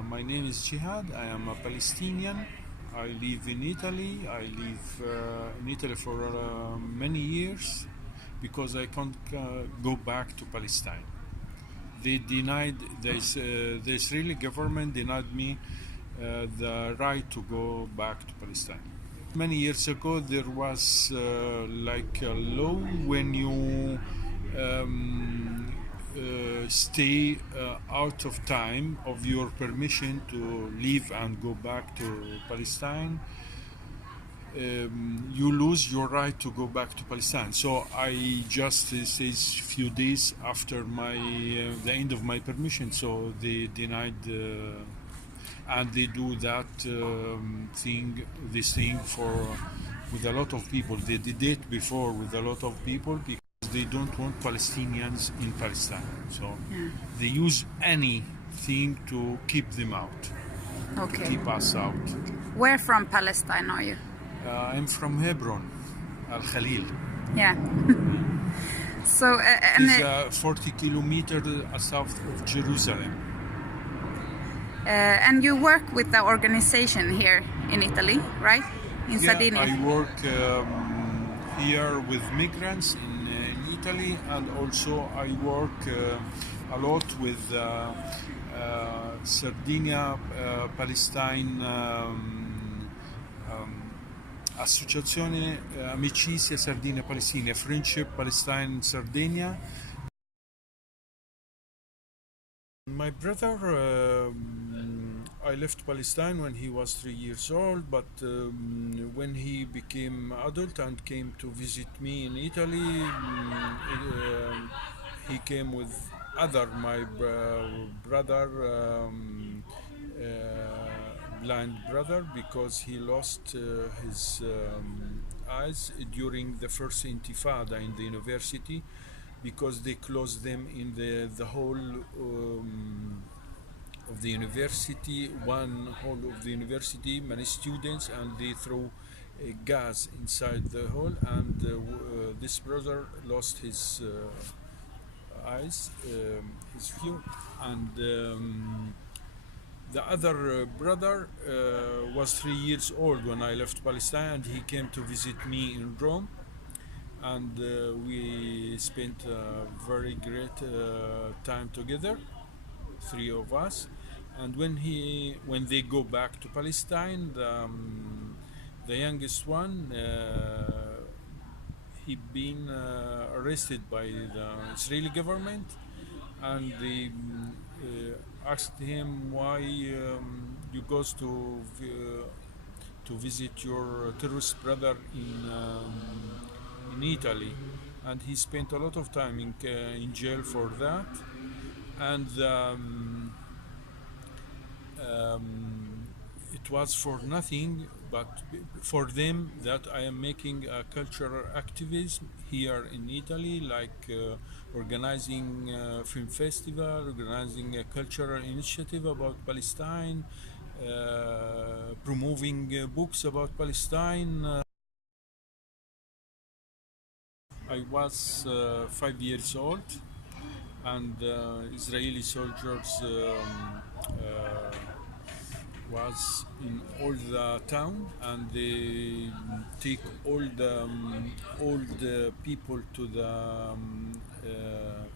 My name is Jihad. I am a Palestinian. I live in Italy. I live in Italy for many years because I can't go back to Palestine. They denied, the Israeli government denied me the right to go back to Palestine. Many years ago, there was like a law when you stay out of time of your permission to leave and go back to Palestine. You lose your right to go back to Palestine. So I just says few days after my the end of my permission. So they denied, and they do that this thing for with a lot of people. They did it before with a lot of people because they don't want Palestinians in Palestine. So they use anything to keep them out, to keep us out. Where from Palestine are you? I'm from Hebron, Al Khalil. Yeah. So it's 40 kilometers south of Jerusalem. And you work with the organization here in Italy, right? In Sardinia. I work here with migrants in Italy, and also I work a lot with Sardinia Palestine Associazione Amicizia Sardinia Palestina, Friendship Palestine Sardinia. My brother, I left Palestine when he was 3 years old, but when he became adult and came to visit me in Italy, he came with my brother, blind brother, because he lost his eyes during the first Intifada in the university, because they closed them in the whole of the university, one hall of the university, many students, and they throw gas inside the hall, and this brother lost his eyes, his view, and the other brother was 3 years old when I left Palestine, and he came to visit me in Rome, and we spent a very great time together, three of us. And when they go back to Palestine, the youngest one, he been arrested by the Israeli government, and they asked him why you goes to visit your terrorist brother in Italy, and he spent a lot of time in jail for that. And it was for nothing, but for them, that I am making a cultural activism here in Italy, like organizing a film festival, organizing a cultural initiative about Palestine, promoting books about Palestine. I was 5 years old, and Israeli soldiers was in all the town, and they take all the people to the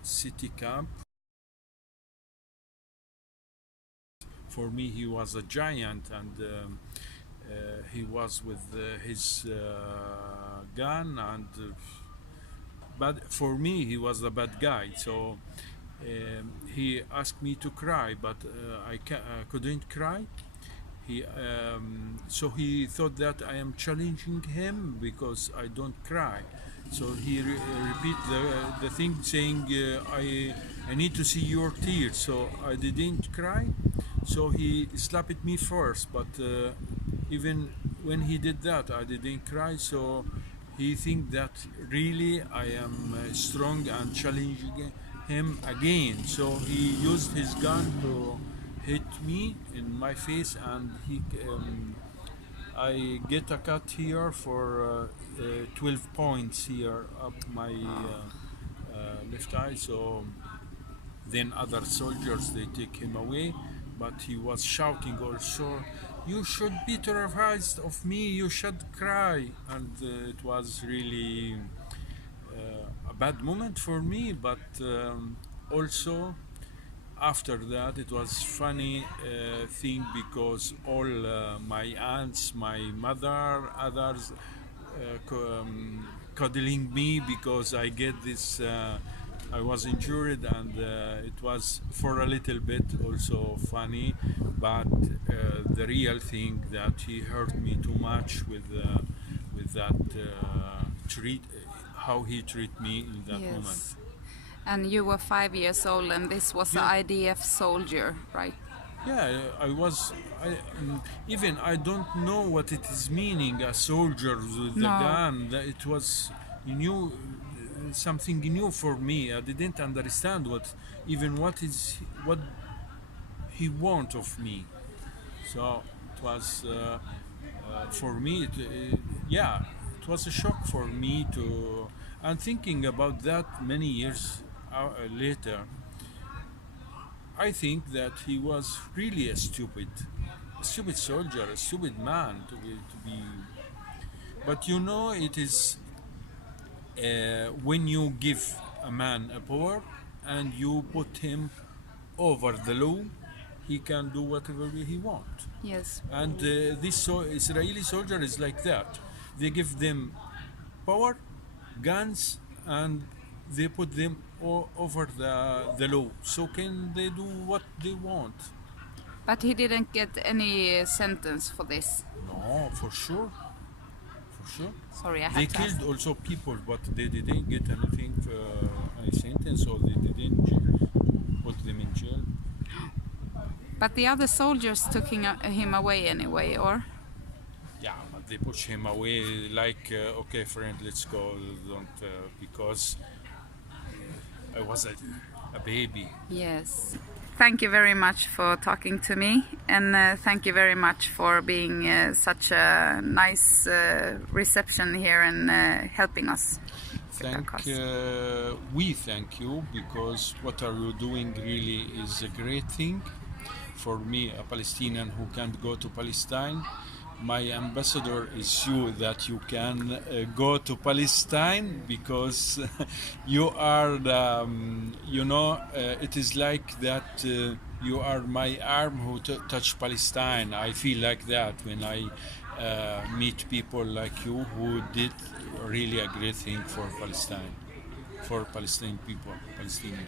city camp. For me, he was a giant, and he was with his gun, and but for me, he was a bad guy. So he asked me to cry, but I couldn't cry. So he thought that I am challenging him because I don't cry. So he repeat the thing, saying I need to see your tears. So I didn't cry. So he slapped me first, but even when he did that, I didn't cry. So he think that really I am strong and challenging him again. So he used his gun to hit me in my face, and I get a cut here for 12 points here up my left eye. So then other soldiers, they take him away, but he was shouting also, "You should be terrorized of me. You should cry." And it was really a bad moment for me, but also after that it was funny thing because all my aunts, my mother, others cuddling me because I get this I was injured, and it was for a little bit also funny, but the real thing that he hurt me too much with that treat how he treat me in that moment. Yes. And you were 5 years old, and this was an Yeah. IDF soldier, right? Yeah, I was. Even I don't know what it is meaning. A soldier with the No. gun. It was new, something new for me. I didn't understand what he want of me. So it was for me. Yeah, it was a shock for me to. And thinking about that many years later, I think that he was really a stupid soldier, a stupid man to be. But you know, it is when you give a man a power and you put him over the law, he can do whatever he wants. Yes. And Israeli soldier is like that. They give them power, guns, and they put them over the law. So can they do what they want? But he didn't get any sentence for this. No, for sure, for sure. Sorry, I They had to ask. killed also people, but they didn't get anything, any sentence, or they didn't put them in jail. But the other soldiers took him away anyway, or? Yeah, but they push him away like, okay, friend, let's go. Don't because I was a baby. Yes. Thank you very much for talking to me, and thank you very much for being such a nice reception here and helping us. We thank you, because what are you doing really is a great thing. For me, a Palestinian who can't go to Palestine, my ambassador is you, that you can go to Palestine, because you are the, it is like that you are my arm who touch Palestine. I feel like that when I meet people like you who did really a great thing for Palestine, for Palestinian people, Palestinian.